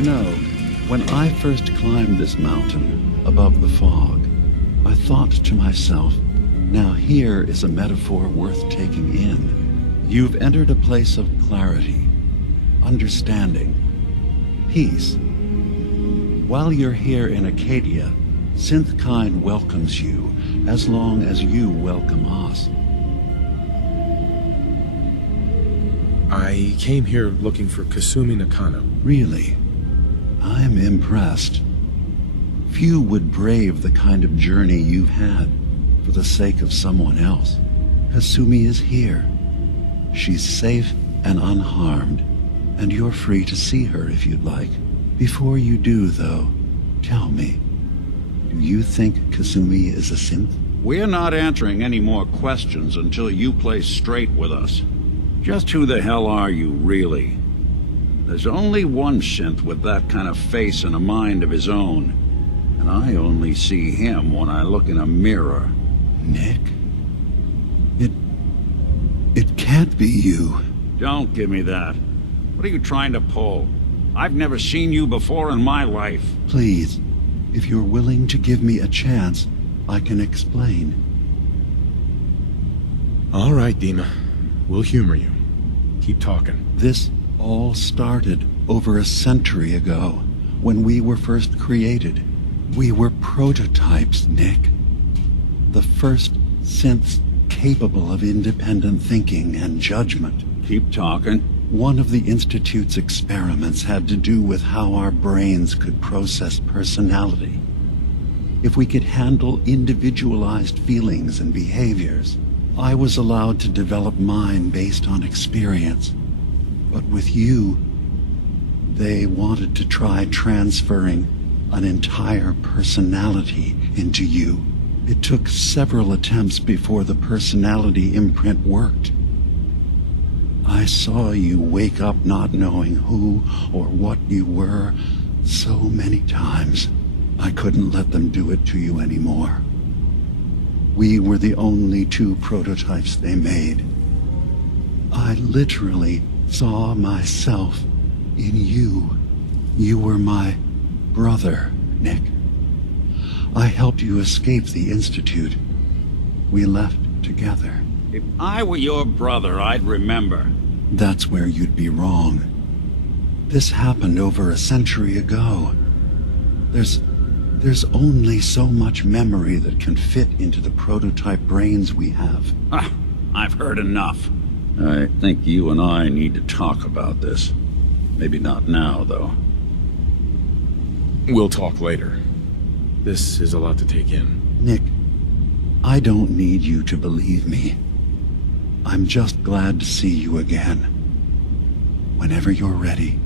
You know, when I first climbed this mountain above the fog, I thought to myself, now here is a metaphor worth taking in. You've entered a place of clarity, understanding, peace. While you're here in Acadia, Synthkind welcomes you as long as you welcome us. I came here looking for Kasumi Nakano. Really, I'm impressed. Few would brave the kind of journey you've had for the sake of someone else. Kasumi is here. She's safe and unharmed, and you're free to see her if you'd like. Before you do, though, tell me, do you think Kasumi is a synth? We're not answering any more questions until you play straight with us. Just who the hell are you, really? There's only one synth with that kind of face and a mind of his own, and I only see him when I look in a mirror. Nick? It can't be you. Don't give me that. What are you trying to pull? I've never seen you before in my life. Please, if you're willing to give me a chance, I can explain. All right, Dima. We'll humor you. Keep talking. This all started over a century ago, when we were first created. We were prototypes, Nick. The first synths capable of independent thinking and judgment. Keep talking. One of the Institute's experiments had to do with how our brains could process personality. If we could handle individualized feelings and behaviors, I was allowed to develop mine based on experience. But with you, they wanted to try transferring an entire personality into you. It took several attempts before the personality imprint worked. I saw you wake up not knowing who or what you were so many times. I couldn't let them do it to you anymore. We were the only two prototypes they made. I literally saw myself in you. You were my brother, Nick. I helped you escape the Institute. We left together. If I were your brother, I'd remember. That's where you'd be wrong. This happened over a century ago. There's only so much memory that can fit into the prototype brains we have. Ah, I've heard enough. I think you and I need to talk about this. Maybe not now, though. We'll talk later. This is a lot to take in. Nick, I don't need you to believe me. I'm just glad to see you again. Whenever you're ready,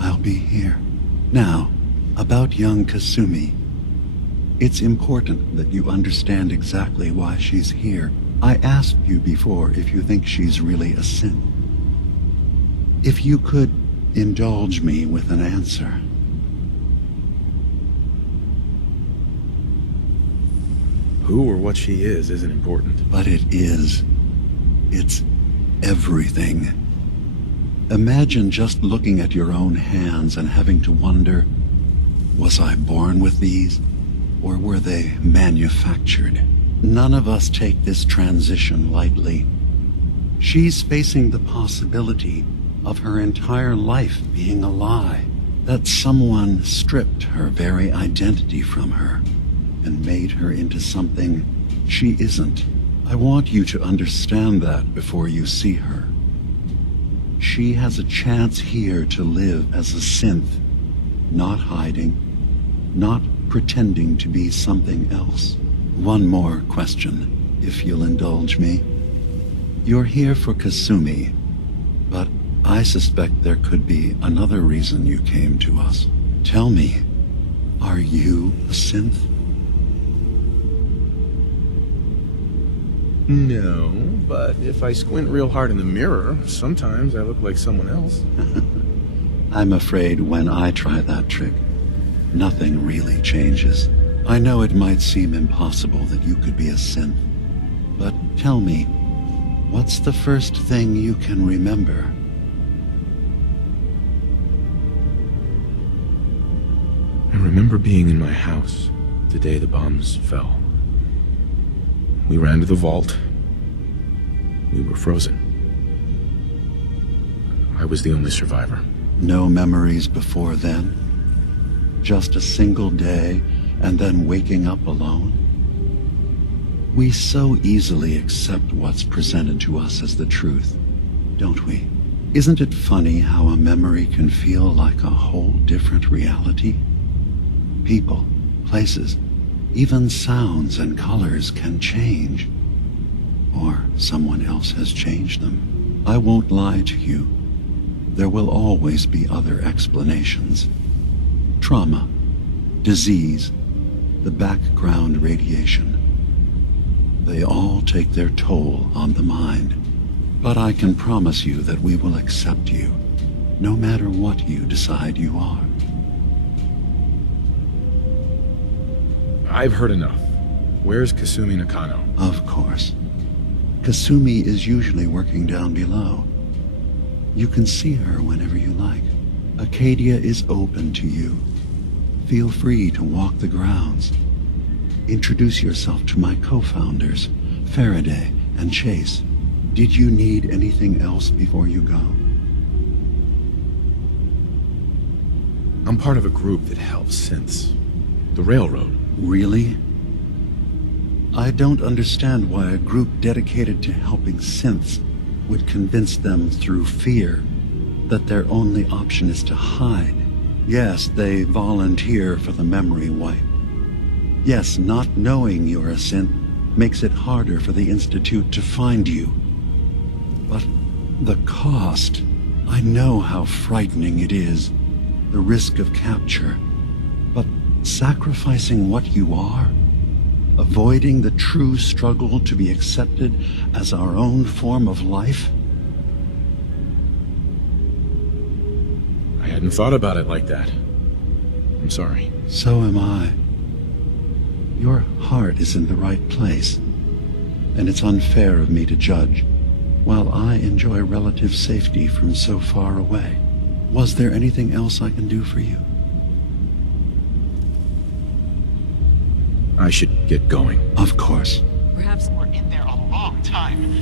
I'll be here. Now, about young Kasumi. It's important that you understand exactly why she's here. I asked you before if you think she's really a synth. If you could indulge me with an answer. Who or what she is isn't important. But it is. It's everything. Imagine just looking at your own hands and having to wonder, was I born with these, or were they manufactured? None of us take this transition lightly. She's facing the possibility of her entire life being a lie, that someone stripped her very identity from her and made her into something she isn't. I want you to understand that before you see her. She has a chance here to live as a synth, not hiding, not pretending to be something else. One more question, if you'll indulge me. You're here for Kasumi, but I suspect there could be another reason you came to us. Tell me, are you a synth? No, but if I squint real hard in the mirror, sometimes I look like someone else. I'm afraid when I try that trick, nothing really changes. I know it might seem impossible that you could be a synth, but tell me, what's the first thing you can remember? remember being in my house the day the bombs fell. We ran to the vault. We were frozen. I was the only survivor. No memories before then? Just a single day and then waking up alone? We so easily accept what's presented to us as the truth, don't we? Isn't it funny how a memory can feel like a whole different reality? People, places, even sounds and colors can change. Or someone else has changed them. I won't lie to you. There will always be other explanations. Trauma, disease, the background radiation. They all take their toll on the mind. But I can promise you that we will accept you, no matter what you decide you are. I've heard enough. Where's Kasumi Nakano? Of course. Kasumi is usually working down below. You can see her whenever you like. Acadia is open to you. Feel free to walk the grounds. Introduce yourself to my co-founders, Faraday and Chase. Did you need anything else before you go? I'm part of a group that helps synths. The Railroad. Really? I don't understand why a group dedicated to helping synths would convince them through fear that their only option is to hide. Yes, they volunteer for the memory wipe. Yes, not knowing you're a synth makes it harder for the Institute to find you. But the cost, I know how frightening it is, the risk of capture. But sacrificing what you are, avoiding the true struggle to be accepted as our own form of life? I hadn't thought about it like that. I'm sorry. So am I. Your heart is in the right place, and it's unfair of me to judge, while I enjoy relative safety from so far away. Was there anything else I can do for you? I should get going. Of course. Perhaps We're in there a long time.